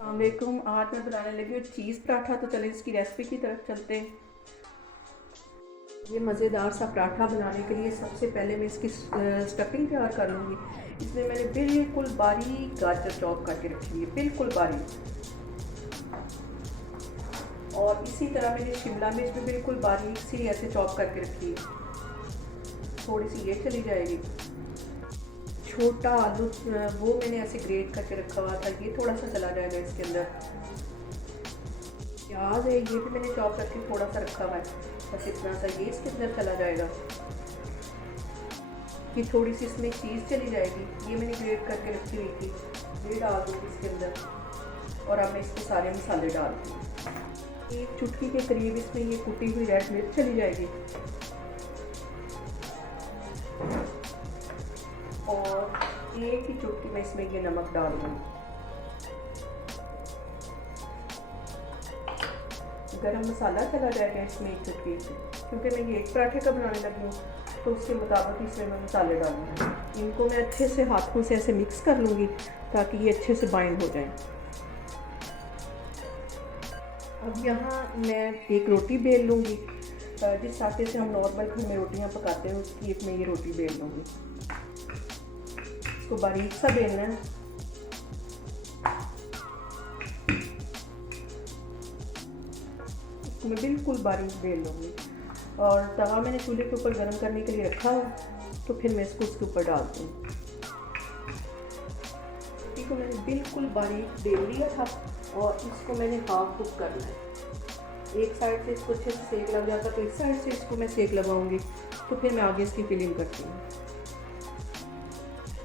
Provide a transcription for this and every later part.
अस्सलामुअलैकुम। आज मैं बनाने लगी हूँ चीज़ पराठा। तो चलिए इसकी रेसिपी की तरफ चलते हैं। ये मज़ेदार सा पराठा बनाने के लिए सबसे पहले मैं इसकी स्टफिंग तैयार कर लूँगी। इसमें मैंने बिल्कुल बारीक गाजर चॉप करके रखी है, बिल्कुल बारीक। और इसी तरह मैंने शिमला मिर्च भी बिल्कुल बारीक सी ऐसे चॉप करके रखी है, थोड़ी सी ये चली जाएगी। छोटा आलू वो मैंने ऐसे ग्रेट करके रखा हुआ था, ये थोड़ा सा चला जाएगा इसके अंदर। प्याज है, ये भी मैंने चॉप करके थोड़ा सा रखा हुआ है, बस इतना सा ये इसके अंदर चला जाएगा। कि थोड़ी सी इसमें चीज़ चली जाएगी, ये मैंने ग्रेट करके रखी हुई थी, ये डाल दूँगी इसके अंदर। और अब मैं इसके सारे मसाले डाल दूँगी। एक चुटकी के करीब इसमें ये कुटी हुई रेड मिर्च चली जाएगी। और एक ही चुटकी में इसमें ये नमक डाल दूँगी। गरम मसाला चला जाएगा इसमें एक चुटकी, क्योंकि मैं ये एक पराठे का बनाने लगी हूँ तो उसके मुताबिक इसमें मैं मसाले डालूँगी। इनको मैं अच्छे से हाथों से ऐसे मिक्स कर लूँगी ताकि ये अच्छे से बाइंड हो जाएं। अब यहाँ मैं एक रोटी बेल लूँगी, जिस आटे से हम नॉर्मल घर में रोटियाँ पकाते हैं उसकी एक मैं ये रोटी बेल लूँगी। इसको बारीक सा बेलना है। इसको मैं बिल्कुल बारीक बेल लूँगी। और तवा मैंने चूल्हे के ऊपर गर्म करने के लिए रखा हो, तो फिर मैं इसको उसके ऊपर डाल दूँ। रोटी को मैंने बिल्कुल बारीक बेल लिया था और इसको मैंने हाफ कुक करना है। एक साइड से इसको अच्छे से सेक लग जाता तो इस साइड से इसको मैं सेक लगाऊंगी, तो फिर मैं आगे इसकी फिलिंग करती हूँ।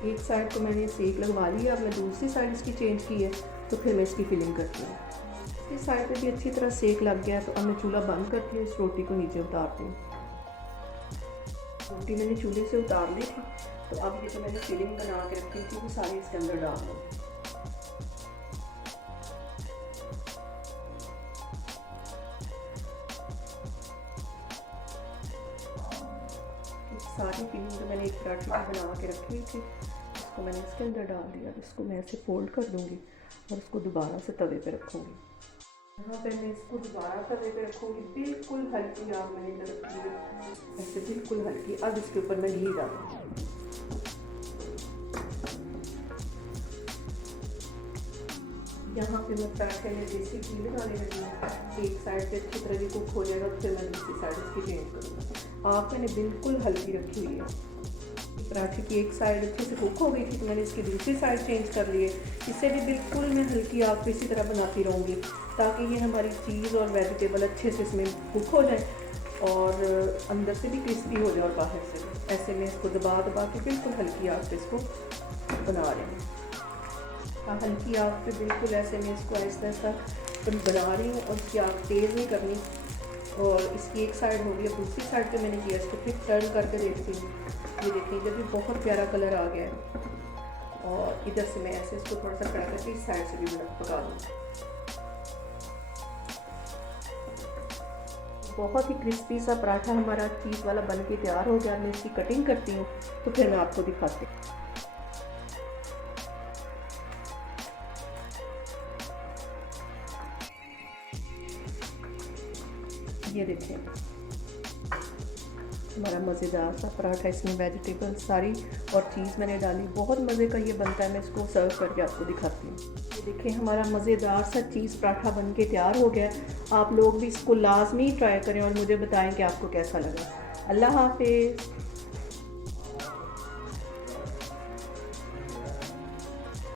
एक साइड को मैंने सेक लगवा लिया, अब मैं दूसरी साइड इसकी चेंज की है, तो फिर मैं इसकी फिलिंग करती हूँ। इस साइड पे भी अच्छी तरह सेक लग गया, तो अब मैं चूल्हा बंद करती हूँ, इस रोटी को नीचे उतारती हूँ। रोटी मैंने चूल्हे से उतार ली थी, तो अब ये जो मैंने फिलिंग बना के रखी थी वो सारी इसके अंदर डाल दूँ। सारी फिलिंग जो मैंने एक पराठे की बना के रखी हुई थी इसको मैंने इसके अंदर डाल दिया। इसको मैं ऐसे फोल्ड कर दूँगी और इसको दोबारा से तवे पे रखूँगी। यहाँ पे मैं इसको दोबारा तवे पे रखूँगी, बिल्कुल हल्की आग मैंने रखी है, ऐसे बिल्कुल हल्की। अब इसके ऊपर मैं घी डालूँगी। यहाँ पे मैं पराठे में देसी घी लगाने लगी हूँ। एक साइड से अच्छी तरह कुक हो जाएगा, फिर मैं दूसरी साइड इसकी चेंज करूँगा। आग मैंने बिल्कुल हल्की रखी हुई है। पराठे की एक साइड अच्छे से कुक हो गई थी, तो मैंने इसकी दूसरी साइड चेंज कर ली है। इससे भी बिल्कुल मैं हल्की आग पे इसी तरह बनाती रहूँगी, ताकि ये हमारी चीज़ और वेजिटेबल अच्छे से इसमें कुक हो जाए और अंदर से भी क्रिस्पी हो जाए और बाहर से भी। ऐसे में इसको दबा दबा के बिल्कुल हल्की आग पे इसको बना रही हूँ। हल्की आग पे बिल्कुल ऐसे मैं इसको ऐसा ऐसा बना रही हूँ, और इसकी आग तेज़ नहीं करनी। और इसकी एक साइड हो गई, अब दूसरी साइड पे मैंने किया, इसको फिर टर्न करके देखती हूँ। ये देखिए जब भी बहुत प्यारा कलर आ गया है। और इधर से मैं ऐसे इसको थोड़ा सा फ्राई करके इस साइड से भी मैं पका दूँ। बहुत ही क्रिस्पी सा पराठा हमारा चीज़ वाला बन के तैयार हो गया। मैं इसकी कटिंग करती हूँ, तो फिर मैं आपको दिखाती हूँ। ये देखें हमारा मज़ेदार सा पराठा, इसमें वेजिटेबल सारी और चीज़ मैंने डाली, बहुत मज़े का ये बनता है। मैं इसको सर्व करके आपको दिखाती हूँ। ये देखें हमारा मज़ेदार सा चीज़ पराठा बन के तैयार हो गया। आप लोग भी इसको लाजमी ट्राई करें और मुझे बताएं कि आपको कैसा लगा। अल्लाह हाफिज़।